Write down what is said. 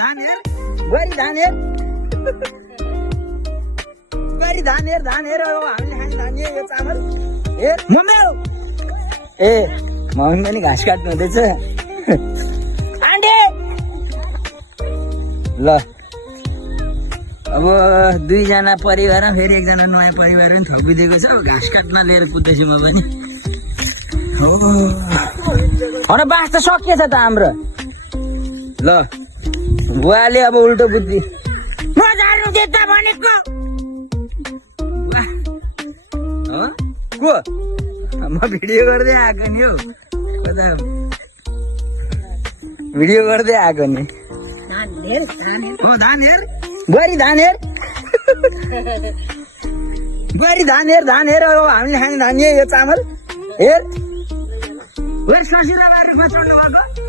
धान हेर गरी धान हेर गरी धान हेर हामीले खाने धान यो चामल हेर मम्मी ए मम्मी पनि घाँस काट्नु हुँदैछ आन्टी ल अब दुईजना परिवारमा फेरि एकजना नयाँ परिवार पनि थपिदिएको छ घाँस काट्न लिएर कुद्दैछु म पनि हो बास त सकिएछ त हाम्रो ल बुवाले अब उल्टो बुद्धि म जानु देख्दा भनेको को म भिडियो गर्दै आएको नि हौ कता भिडियो गर्दै आएको नि हो धान हेर गरी धान हेर गरी धान हेर हामीले खाने धान यो चामल हेर ससिला रुपैयाँ चढ्नु भएको